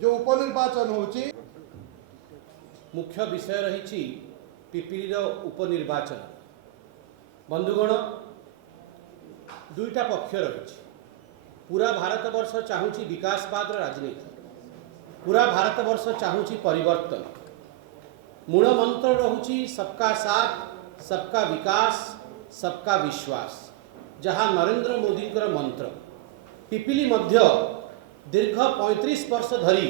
जो उपनिर्वाचन होची मुख्य विषय रही पिपिली उपनिर्वाचन। बंधुगण, दुईटा पक्ष रही। पूरा भारत वर्ष चाहूँगी विकासवाद राजनीति, पूरा भारत वर्ष चाहूँगी परिवर्तन। मूल मंत्र रहुची सबका साथ, सबका विकास, सबका विश्वास, जहाँ नरेंद्र मोदी मंत्र। पिपिली मध्य दीर्घ 35 वर्ष धरी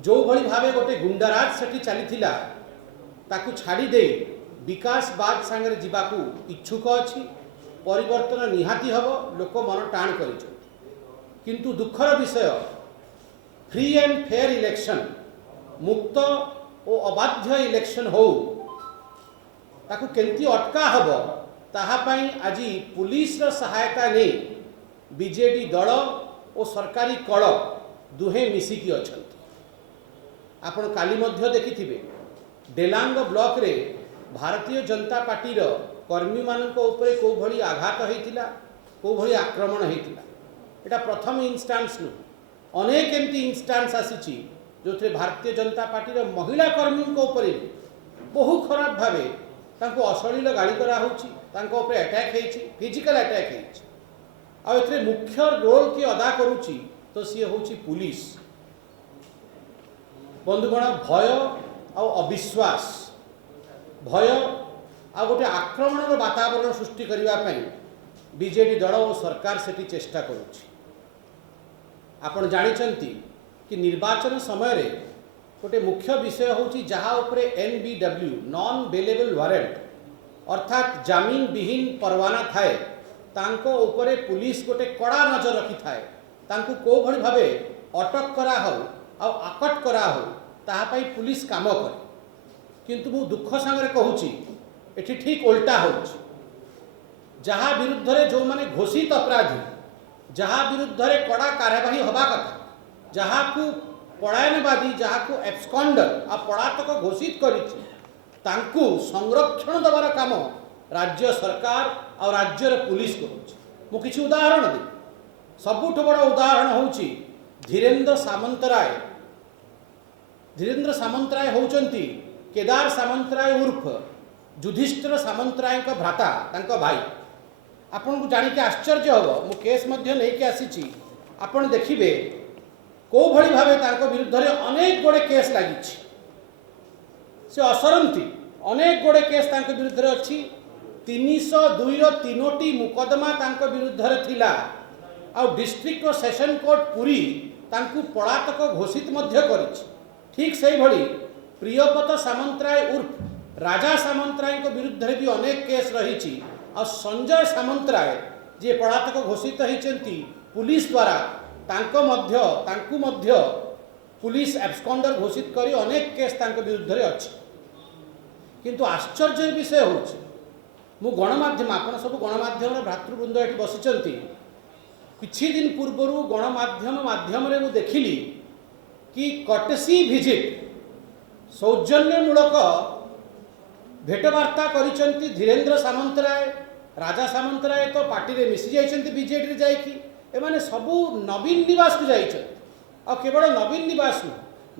जो भली भावे गोटे गुंडाराज सेठी चलीथिला ताकू छाड़ी दे विकासवाद सांगरे जीवाकू इच्छुक अछि। परिवर्तन निहाती हबो, लोक मन टाण करिछ। किंतु दुखर विषय, फ्री एंड फेयर इलेक्शन, मुक्त और अबाध्य इलेक्शन हो ताकू केंती अटका हबो ताहा पई आज पुलिस रो सहायता ने बीजेडी दल और सरकारी कल दुहे मिसिकी अछंती। आपण काली मध्य देखिथिबे डेलांग ब्लॉक रे भारतीय जनता पार्टी रो कर्मी मानक उपरे को भली आघात होइतिला, को भली आक्रमण होइतिला। एटा प्रथम इंस्टांस नु अनेक एमती इंस्टांस आसीची जो थे भारतीय जनता पार्टी रो महिला कर्मी को उपरे बहु खराब भावे तांको अश्लील गाड़ी करा होची, तांको उपरे अटैक हेची, फिजिकल अटैक हेची। आ एथरे मुख्य रोल की अदा करूची तो सी होची पुलिस। बंधुगण, भय आ अविश्वास, भय आ गोटे आक्रमण वातावरण सृष्टि करने पई बीजेडी दल और सरकार सेठी चेष्टा करुची। आपण जानिचंती कि निर्वाचन समय रे गोटे मुख्य विषय होची जहाँ उपरे NBW नॉन बेलेबल वारंट अर्थात जामीन विहीन परवाना थाए तांको उपरे पुलिस गोटे कड़ा नजर रखी थाए। तांको को भली भावे अटक करा हो आ आकट करा हो ताहा पई पुलिस काम करे। किंतु मु दुख संगे कहूची एठी ठीक उल्टा होची। जहाँ विरुद्ध रे जो माने घोषित अपराधी, जहाँ विरुद्ध रे कड़ा कार्यवाही हवा कथा, जहाँ को पलायनवादी, जहाँ को एब्सकॉन्डर आ पलातक घोषित करिछि तांकु संरक्षण देवार काम राज्य सरकार और राज्यर पुलिस करुछि। मु किछि उदाहरण दे। सबुठ बड़ उदाहरण होउछि धीरेन्द्र सामंतराय। धीरेन्द्र सामंतराय होउचंती केदार सामंतराय उर्फ युधिष्ठिर सामंतराय का भ्राता, तांका भाई। आपन को जानि के आश्चर्य हबो, मु केस मध्य नै के आसीछि। आपन देखिबे को भली भावे तांको विरुद्ध रे अनेक गोडे केस लागिछि। से असरंती अनेक गोडे केस तांको विरुद्ध रे अछि। 302 रो 3टी मुकदमा तांको विरुद्ध रे थिला आ डिस्ट्रिक्ट और सेशन कोर्ट पुरी तांको पलातक घोषित मध्य करिछि। ठीक सही भली प्रियव्रत सामंतराय उर्फ राजा सामंतराय को विरुद्ध रे भी अनेक केस रहिछि। आ संजय सामंतराय जे पलातक घोषित होइचंती पुलिस द्वारा तांको मध्य पुलिस एब्सकॉन्डर घोषित करी अनेक केस तांको विरुद्ध रे अछि। किंतु आश्चर्य विषय होछि मु गणमाध्यम, आपण सब गणमाध्यम भ्रातृवृंद एठी बसिचंती, किछि दिन पूर्व गणमाध्यम माध्यम रे मु देखिली कि कटसी विजिट सौजन्यमूलक भेटवार्ता करिचंती धीरेन्द्र सामंतराय। राजा सामंतराय तो पार्टी रे मिसी जाइचंती बीजेडी रे जाइकी। एमाने सबू नवीन निवास को जाइचंती। आ केवल नवीन निवास नु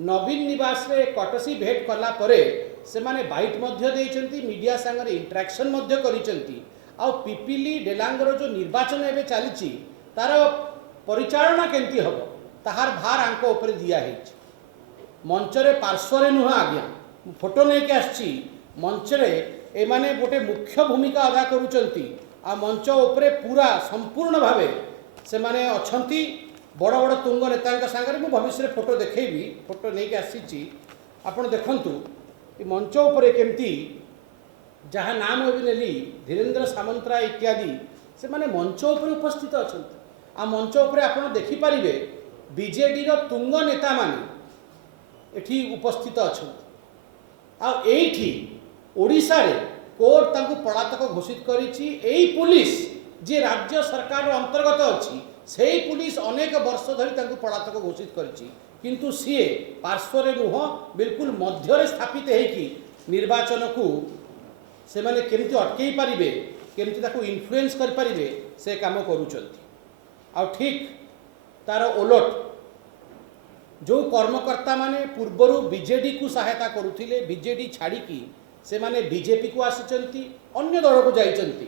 नवीन निवास रे कटसी भेट कला परे से माने बाइट मध्य देइचंती, मीडिया संगे इंटरेक्शन मध्य करिचंती। आ पिपिली डेलांगर जो निर्वाचन एबे चलीची तार परिचालना केंती हबो ताहार भार आंको ऊपर दिया हेछि। मंचरे पार्श्वरे नुह आज्ञा फोटो नहीं के आछि। मंचरे ए माने गोटे मुख्य भूमिका अदा करूचंती। आ मंच ऊपर पूरा संपूर्ण भावे से माने अछंती बड़ बड़ तुंग नेता संगे। मु भविष्य रे फोटो देखैबी, फोटो नहीं के आछि। आपण देखंतु ए मंच ऊपर केमती जहाँ नाम अभी नेली धीरेन्द्र सामंतराय इत्यादि से माने मंच ऊपर उपस्थित अछंती। आ मंच ऊपर आपण देखि परिबे बीजेडी रो तुंग नेता माने एठी उपस्थित अछंती। आ एठी ओडिसा रे कोर्ट तांको पलातक घोषित करिछि। एई पुलिस जे राज्य सरकार रो अंतर्गत अछि सेही पुलिस अनेक वर्ष धरी तांको पलातक घोषित करिछि। किंतु सीए पार्श्वरे नुह बिल्कुल मध्य स्थापित हेकि निर्वाचन को से माने केमती अटकई पारिबे, केमती ताको इन्फ्लुएंस कर पारिबे से काम करूचंती। आ ठीक तार ओलट जो कर्मकर्ता माने पूर्वर बीजेडी को सहायता करुथिले बीजेडी छाड़ी से माने बीजेपी को आसिचंती अन्य दल को जाइचंती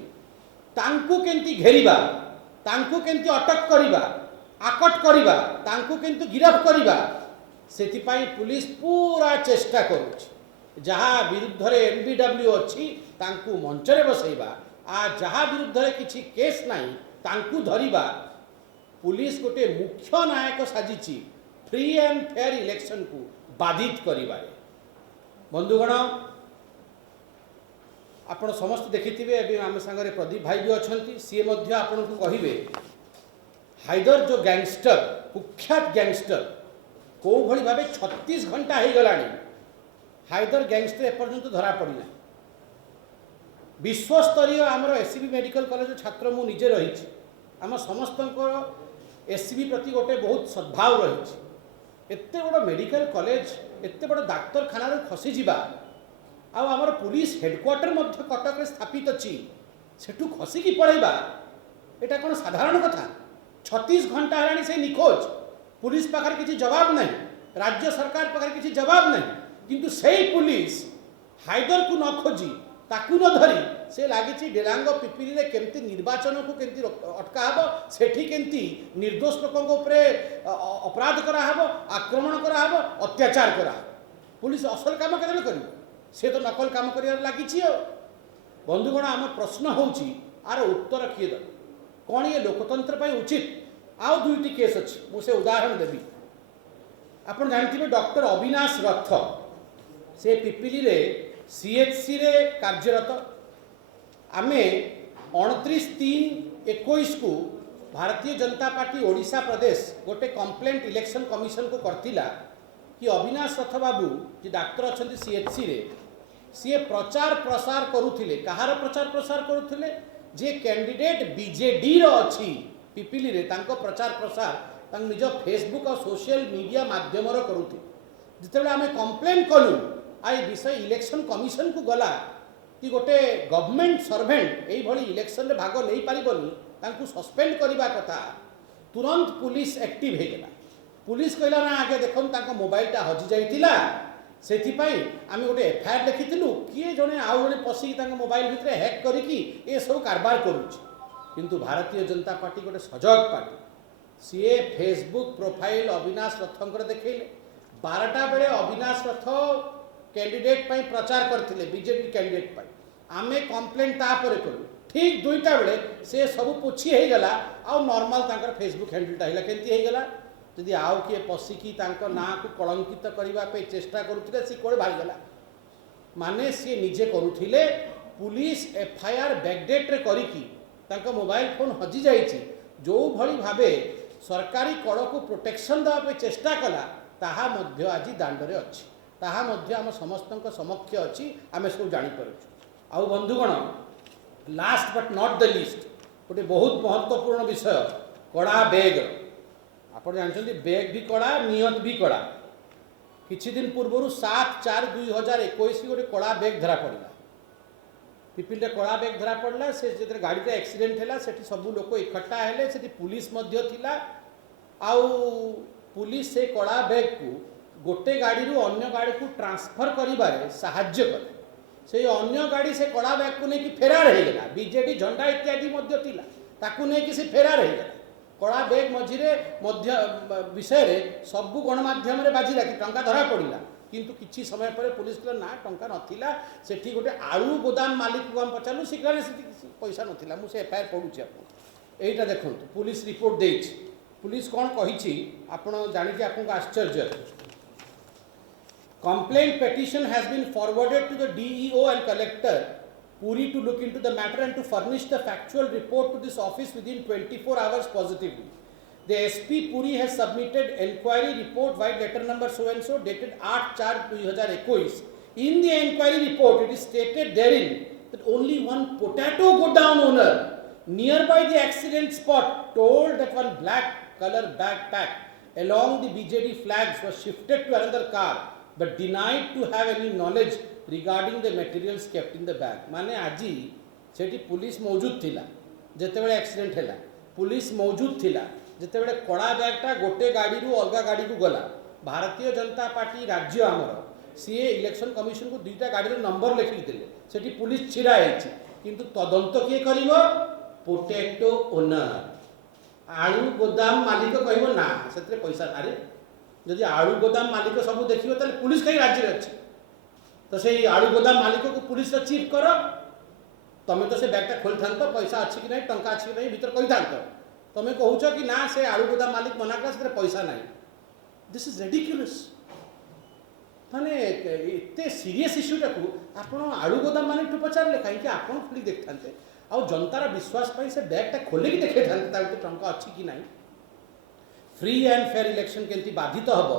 तांकु केंती घेरिबा तांकु केंती अटक करिबा आकट करिबा तांकु केंती गिरफ करिबा सेतिपाई पुलिस पूरा चेष्टा करुछि जहाँ विरुद्ध रे एनबीडब्ल्यू अच्छी तांकु मंचरे बसैबा आ जहाँ विरुद्ध रे किछि केस नाही तांकु धरिबा पुलिस गोटे मुख्य नायक साजिछि फ्री एंड फेयर इलेक्शन को बाधित करिबारे। बंधुगण आपण समस्त देखिथिबे एबे आम संगे प्रदीप भाई भी अछंती सी मध्य आपण को कहिबे हाइदर जो गैंगस्टर कुख्यात गैंगस्टर को भली भाबे 36 घंटा हो गलानी हाइदर गैंगस्टर एपर्यंत धरा पड़ना विश्वस्तरीय आमर एससीबी मेडिकल कॉलेज छात्र मु निजे रही आम समस्त एससीबी प्रति गोटे बहुत सद्भाव रही एत बड़ मेडिकल कॉलेज एत बड़ डाक्तरखाना खसी जा आमर पुलिस हेडक्वार्टर मध्य कटक में स्थापित अच्छी सेठू खसिकी पड़ेबा एटा कौन साधारण कथा 36 घंटा है से निखोज पुलिस पाखर किसी जवाब नहीं राज्य सरकार पाखर किसी जवाब नहीं किंतु सही पुलिस हाइदर को न खोजी ताकू न धरी से लगी डेलांग पिपिली रे केमती निर्वाचन को केमती अटका हबो सेठी केमती निर्दोष लोकों उपरे अपराध करा हबो आक्रमण करा हबो अत्याचार करा हबो पुलिस असल काम केदे करिवो से तो नकल काम करियार लागिछि। बंधुगण आम प्रश्न होउछि आर उत्तर किए दे कौन ये लोकतंत्र पर उचित आउ दुईटी केस अच्छी मुझे उदाहरण देवी आप जानते डॉक्टर अविनाश रथ से पिपिली रे सीएचसी रे कार्यरत आमे 29/3/21 को भारतीय जनता पार्टी ओडिशा प्रदेश गोटे कंप्लेंट इलेक्शन कमिशन को करथिला कि अविनाश रथ बाबू जी डाक्टर अच्छा सीएचसी रे सी प्रचार प्रसार करुथिले कहार प्रचार प्रसार करुथिले जे कैंडिडेट बीजेडी रो अच्छी पिपिली रे तांको प्रचार प्रसार तांग निज फेसबुक और सोशल मीडिया माध्यम करुथे जिते आम कंप्लेन कलु आई विषय इलेक्शन कमिशन को गला कि गोटे गवर्नमेंट सर्वेंट यही इलेक्शन रे भाग नहीं पारिबनी तांको सस्पेंड करबा कथा तुरंत पुलिस एक्टिव हो गला पुलिस कहला ना आगे देखो तांको मोबाइलटा हजि जाइतिला सेथिपाई आम गोटे एफआईआर लिखिलु किए जड़े आउ जड़े पशिकी मोबाइल भितर हैक करिकी ए सब कारबार करुछि किंतु भारतीय जनता पार्टी गोटे सजग पार्टी सीए फेसबुक प्रोफाइल अविनाश रथंकर देखले 12टा बेले अविनाश रथ कैंडिडेट पाई प्रचार करथिले बीजेपी कैंडिडेट पाई आमे कंप्लेंट तापर कलु ठीक 2टा बेले से सब पोछी हो गला आ नॉर्मल तांकर फेसबुक हैंडलटा हिला केंती हो गला जदि आउ किए पशिकी तांको ना को कलंकित करबा पे चेष्टा करुथिले सी कोड़े भागला माने सी निजे करुथिले पुलिस एफआईआर बैकडेट रे करिकी तांको मोबाइल फोन हजि जाइछि जो भली भाबे सरकारी कड़ को प्रोटेक्शन देवा पे चेष्टा कला ताहा मध्य आज दांड रे अछि ताहा मध्य आम समस्तक समक्ष अछि आमे सब जानि परछु। आउ बंधुगण last but not the least गोटे बहुत महत्वपूर्ण विषय कड़ा बेग आप जानते बेग भी कड़ा नियत भी कड़ा किछि दिन पूर्व 7/4/2021 गोटे कड़ा बेग धरा पड़ा पिपिल कड़ा बेग धरा पड़ा से जो गाड़ी एक्सीडेंट है सेठी सब लोग इकट्ठा हेले सेठी पुलिस मध्य थिला आउ पुलिस से कड़ा बेग को गोटे गाड़ी रू अन्य गाड़ी को ट्रांसफर करिबारे साहाय्य कले से अन्य गाड़ी से कड़ा बेग को लेकिन फेरार हो गला बीजेडी झंडा इत्यादि मध्य थिला ताकू लेकिन से फेरार हो गला कड़ा बेग मझिरे मध्य विषय रे सब गणमाध्यम बाजिला कि टंका धरा पड़ा किंतु किछि समय पर पुलिस कहला ना टंका नथिला सेठी गोटे आलू गोदाम मालिक को हम पचारू सिकरा पैसा नथिला मु से एफआईआर पढुछि आपन एटा देखंतु पुलिस रिपोर्ट देछि पुलिस कौन कहिछि आपण जानि कि आपन आश्चर्य complaint petition has been forwarded to the DEO and collector Puri to look into the matter and to furnish the factual report to this office within 24 hours positively. The SP Puri has submitted enquiry report by letter number so and so dated 8/4/2021. In the enquiry report, it is stated therein that only one potato godown owner nearby the accident spot told that one black color backpack along the BJD flags was shifted to another car but denied to have any knowledge regarding the materials kept in the bag. माने आजी सेठी police मौजूद थिला जेतेबेले accident हैला police मौजूद थिला जेतेबेले कड़ा बैगटा गोटे गाड़ी रू अलगा गाड़ी को गला भारतीय जनता पार्टी राज्य आमर सी इलेक्शन कमिशन को दुईटा गाड़ी नंबर लिखिकी देले सेठी पुलिस छिड़ा होती किंतु तदंत किए करिवो पोटैटो ओनर आलू गोदाम मालिक कहबो ना से पैसा अरे जदि आलू गोदाम मालिक सब देखिए तो पुलिस कहीं राज्य अच्छे तो से आलू गोदाम मालिक को पुलिस चीफ कर तुम तो से बैगटा खोली था तो पैसा अच्छी कि नहीं टंका अच्छी कि नहीं भीतर कही था तुम कौच कि ना से आलू गोदाम मालिक मना कर पैसा ना दिस इज रेडिक्युलस माने एते सीरियस इश्यूटा को आप आलू गोदाम मालिक पचारे कहीं आप खोली देखा आ जनतार विश्वास पाई से बैगटा खोलिकी देखे था टंका अच्छी कि नहीं फ्री एंड फेयर इलेक्शन केमती बाधित हम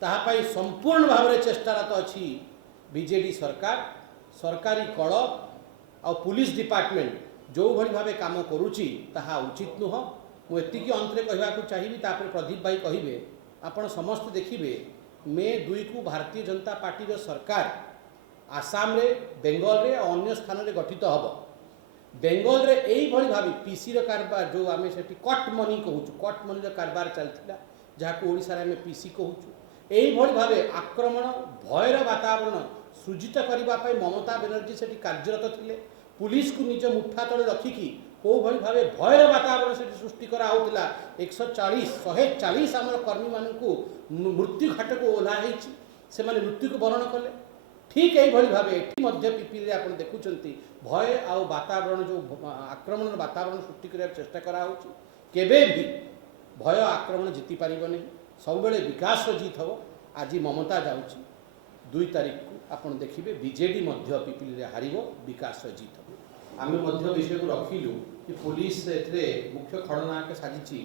ताहापाई संपूर्ण भाव में चेष्टारत अच्छी बीजेडी सरकार सरकारी कल आ पुलिस डिपार्टमेंट जो भली भाव काम करुच्ची ताहा उचित नुह मुझे अंतरे कहवाक चाहिए तापर प्रदीप भाई कहे आपण समस्त देखिए मे 2 को भारतीय जनता पार्टी सरकार आसाम रे बेंगल रे और अन्य स्थान रे गठित हम बेंगल रे यही भाव पीसी कारबार जो आम से कट मनी कहूँ कट मनी कारबार चलता जहाँ ओडिशा रे आम पीसी कहूँ यही भाव आक्रमण भयर वातावरण सृजित करने ममता बनर्जी से कार्यरत थे पुलिस को निज मुठा तले रखिकी कौ भाई भाव भयर वातावरण से सृष्टि कराला 140 आम कर्मी मानू मृत्यु घाट को ओह्लाई से मृत्यु को वरण कले ठीक यही भाव ये पिपिल आप देखुं भय आ वातावरण जो आक्रमण वातावरण सृष्टि करने चेष्टा करावे भी भय आक्रमण जीति पार नहीं सब विकास जीत हम आज ममता जाऊँगी 2 तारीख को आपड़ देखिए बीजेडी पिपिल हार विकास जीत हम आम विषय को रखिलु कि पुलिस ए मुख्य खड़नायक साजिची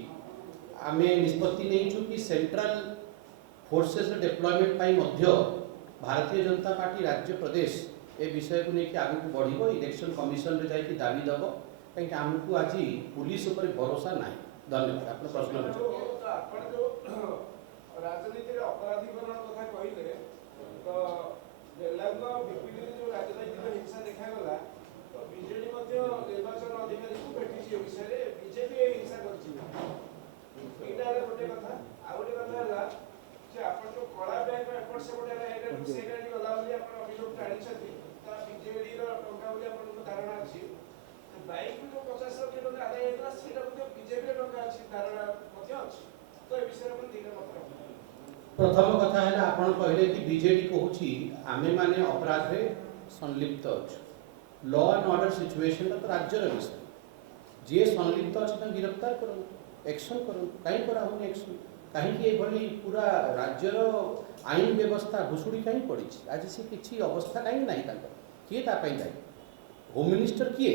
आम निष्पत्ति नहीं कि central forces deployment Bharatiya Janata party राज्य प्रदेश ए विषय को लेकिन आगे बढ़ो इलेक्शन कमिशन रे जाकि दाबी दब कहीं आमको आज पुलिस उपर भरोसा ना। धन्यवाद आप प्रश्न राजनीति अपराधीकरण कथा कहले तो बेलांग बीपीडी जो राजनीतिक हिंसा देखागला तो बीजेडी निर्वाचन अधिकारी को भेटी विषय बीजेपी हिंसा कर गोटे कथा आ गोटे कथा है कि आप जो कला बैंक एपट सेपटे से गाड़ी गला अभियोग आनी बीजेडी टंका धारणा अच्छी बाइक जो 50 लाख टका आदाय होता है बीजेपी टंका अच्छी धारणा अच्छी तो ए विषय में दिन मत प्रथम कथा है आपन कहले कि बीजेडी कहूची आमे माने अपराध रे संलिप्त अछि लॉ एंड ऑर्डर सिचुएशन तो राज्य रे विषय जे संलिप्त अछि त गिरफ्तार करन एक्शन करन काई करा होनी एक्शन काहे कि ए भली पूरा राज्य रो आईन व्यवस्था घुसुड़ी काई पड़ी आज से किछि अवस्था काई नाही ताकर किए ता पई जाय होम मिनिस्टर किए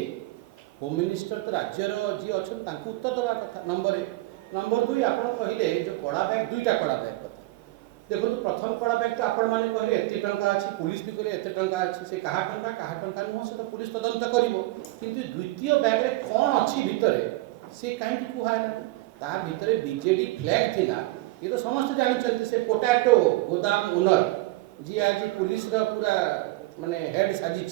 होम मिनिस्टर तो राज्य रो जी अछन तांकु उत्तर दवा कथा नंबर 1 नंबर 2 आपन कहले जो कड़ा बैग दुईटा कड़ा बैग देखो तो प्रथम कड़ा बैग तो आपण माने कहले एते टंका अछि पुलिस भी कहले एते टंका अछि से कहा टंका नुह से तो पुलिस तदंत करिवो किंतु द्वितीय बैग रे कोन अछि भितरे से काहे कि कुहायला ता भितरे बीजेडी फ्लैग थिला ये तो समस्त जानि चलते से पोटैटो गोदाम ओनर जी आज पुलिस रा पूरा माने हेड साजिछ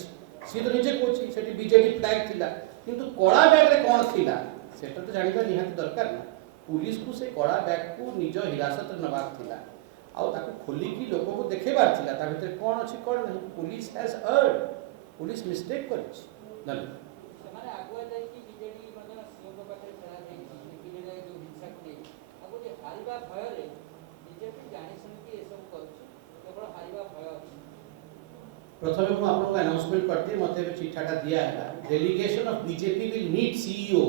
सी तो निजे कोछि सेठी बीजेडी फ्लैग थिला किंतु कड़ा बैग रे कोन थिला सेटा तो जानिबा निहात दरकार ना पुलिस को से कड़ा बैग को निज हिरासत नबार थिला आउ ताको खोलिकी लोक को देखेबार थिला ता भितर कोन अछि कोन नहीं police has earned police mistake करछि धन्यवाद समाने आगुआ जाय कि बीजेडी मने सीएम को पाखे छड़ा जाय कि बीजेडी जो हिंसा को आगु जे हारिबा भय रे बीजेपी जानि सुनि ए सब करछि केवल हारिबा भय अछि प्रथमे को आपन को अनाउंसमेंट करते मते चिट्ठाटा दिया है delegation of BJP will meet CEO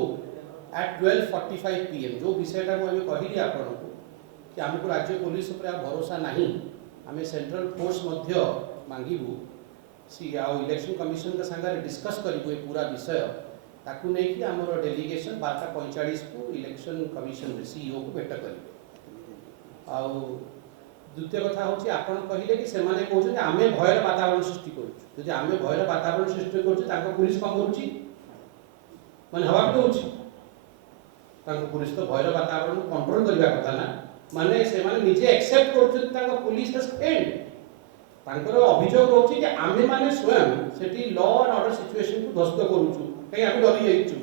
at 12:45 PM जो विषयटा को अभी कहली आपन को कि आमको राज्य पुलिस पर भरोसा नहीं आम सेंट्रल फोर्स मध्य मांगू सी आ इलेक्शन कमिशन के संगे डिस्कस करू पूरा विषय ताकू नहीं कि आम डेलीगेशन 12:45 को इलेक्शन कमिशन सीईओ को भेट करेंगे आ द्वितीय कथा हूँ आपन कहले कि से माने कहते आम भयर वातावरण सृष्टि करुँ आम भयर वातावरण सृष्टि करुँ पुलिस कौन करुँची माने हवा दौर पुलिस तो भयर वातावरण कंट्रोल करने कथा ना माने से माने निजे एक्सेप्ट करछन पुलिस हैज फेल्ड तांकर अभियोग रहउछि कि आमे माने स्वयं सेठी लॉ एंड ऑर्डर सिचुएशन को ध्वस्त करूछु कहीं आमे डरी जाइछु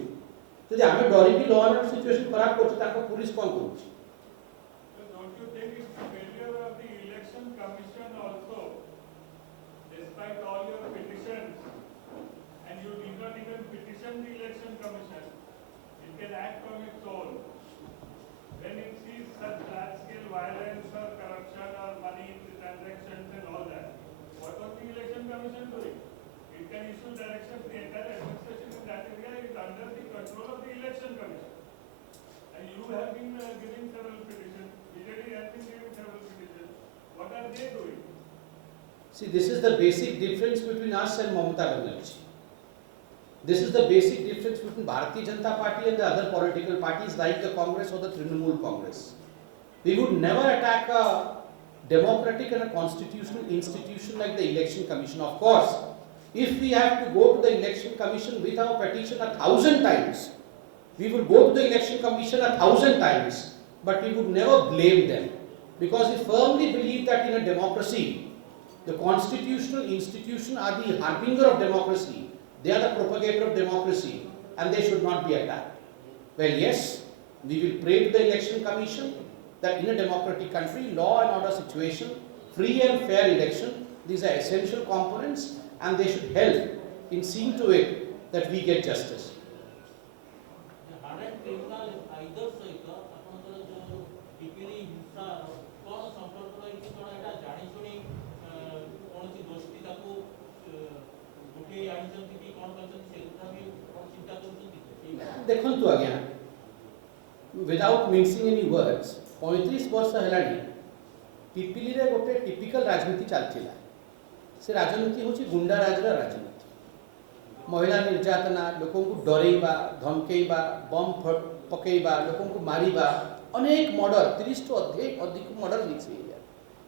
जदि आमे डरी की लॉ एंड ऑर्डर सिचुएशन खराब करछु तांको पुलिस कोन करूछि don't you think it's failure of the administration doing? It can issue directions. The entire administration in that area is under the control of the election commission. And you have been giving several petitions. BJD has been giving several petitions. What are they doing? See, this is the basic difference between us and Mamata Banerjee. This is the basic difference between Bharatiya Janata Party and the other political parties like the Congress or the Trinamool Congress. We would never attack a democratic and a constitutional institution like the Election Commission. Of course, if we have to go to the Election Commission with our petition 1,000 times, we would go to the Election Commission 1,000 times, but we would never blame them, because we firmly believe that in a democracy, the constitutional institutions are the harbinger of democracy. They are the propagator of democracy, and they should not be attacked. Well, yes, we will pray to the Election Commission that in a democratic country, law and order situation, free and fair election, these are essential components, and they should help in seeing to it that we get justice. देखंतु आज्ञा, without mixing any words, 35 वर्ष हेलानी पिपिली रे गोटे typical राजनीति चलथिला। से राजनीति होची गुंडा राजर राजनीति। महिला निर्यातना, लोकों को डरेइबा, धमकेइबा, बम पकेइबा, लोकों को मारिबा, अनेक मर्डर 30 टू अधिक मर्डर लिखि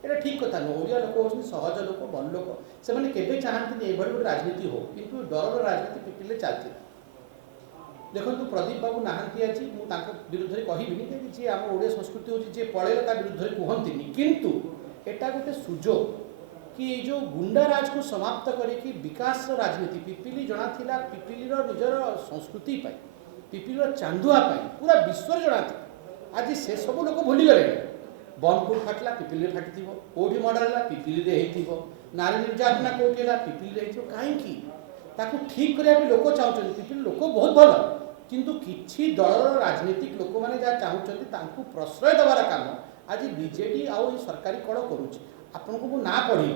एटा ठीक कथा न। ओडिया लोक होची सहज लोक, भल लोक, से माने केबे चाहंती ए भली राजनीति हो, किंतु डरर राजनीति पिपिली रे चलथिला। देखो प्रदीप बाबू नहांती आज मुझे विरुद्ध में कहबी जी आम ओडिया संस्कृति होची जे पड़ेगा ता विरुद्ध में कहती, किंतु एटा गोटे सुजोग कि जो गुंडा राज को समाप्त करके विकास राजनीति पिपिली जना थिला, पिपिली निजर संस्कृति पाई, पिपिली चांदुआ पाई पूरा विश्व जना था। आज से सब लोग भूली गले। बम कोड फाटला पिपिली रे फाटी थिबो, कोठी मर्डर हला पिपिली रे हेथिबो, नारी निर्यातना कोठी हला पिपिली रे हेथिबो। काहे की ताकू ठीक करिया लोक चाहउछन, पिपिली लोक बहुत भल, किंतु किछि दलर राजनीतिक लोक माने जा चाहउछन तांकू प्रश्रय दबार काम आज बीजेडी आउ सरकारी कड़ करूछि। आपन को ना पढ़ी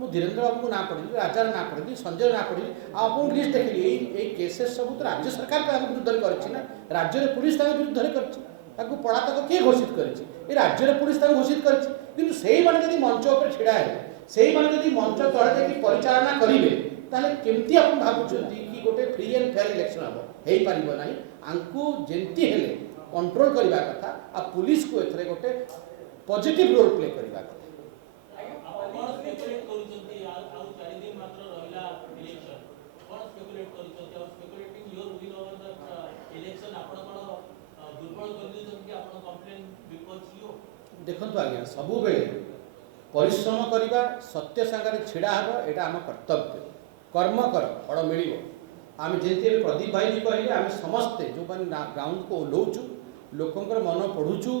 मु धीरेन्द्र बाबू को ना पढ़ी, राजार ना पढ़ी, संजय ना पढ़ी, आपन लिस्ट देखली ए केसेस सब तो राज्य सरकार के विरुद्ध रे करछि ना, राज्य रे पुलिस ताके विरुद्ध रे करछि। ताकू पलातक के घोषित करछि? ए राज्य रे पुलिस ताके घोषित करछि। किंतु सेही माने जदी मंच ऊपर छिड़ा है, सेही माने जदी मंच तळे देखि परिचालना करिवे, ताले केमती आपन भाबुछन्ती कि गोटे फ्री एंड फेयर इलेक्शन हबो? हेई परिबो नाही। आंकु जेंती हेले कंट्रोल करबा कथा आ पुलिस को एथरे गोटे पॉजिटिव रोल प्ले करबा कथा। कोन स्पेकुलेट करूछन्ती आ 4 दिन मात्र रहिला इलेक्शन, कोन स्पेकुलेट करूछन्ती और speculating your will over the election आपण कोन दुर्बल कर दिछन्ती आपण कंप्लेन विपक्ष यो? देखंतु आज्ञा, सबु बेले परिश्रम करबा, सत्य संगे छिड़ा हबो, एटा हम कर्तव्य। कर्म कर फल मिलिबो। आम जेंती प्रदीप भाई जी कहले आम समस्ते जो ग्राउंड को ओह्लौचु, लोकंकर मन पढ़ुचु,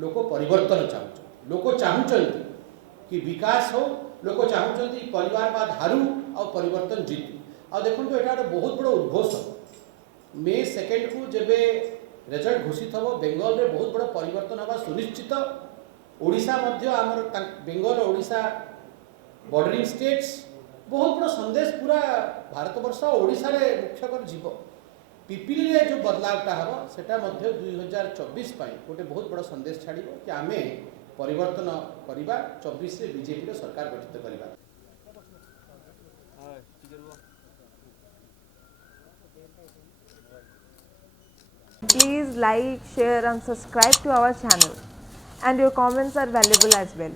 लोक परिवर्तन चाहूँ, लोक चाहूँगी कि विकास हो, लोक चाहूँगी परिवारवाद हारू आ परिवर्तन जीतु। आ देखो यहाँ गोटे बहुत बड़ उद्घोष मे 2 को जब रिजल्ट घोषित हम बेंगल रे बहुत बड़ परिवर्तन हवा सुनिश्चित। ओडिशा मध्य आमर बेंगल ओडिशा बॉर्डरिंग स्टेट्स बहुत बड़ संदेश पूरा भारतवर्ष ओडिशा रे मुख्यकर जीव। पिपिली रे जो बदलावटा हम सेटा मध्य 2024 गोटे बहुत बड़ संदेश छाड़ कि आम परिवर्तन करवा 24 रे बीजेपी सरकार गठित करवा। Please like, share and subscribe to our channel, and your comments are valuable as well.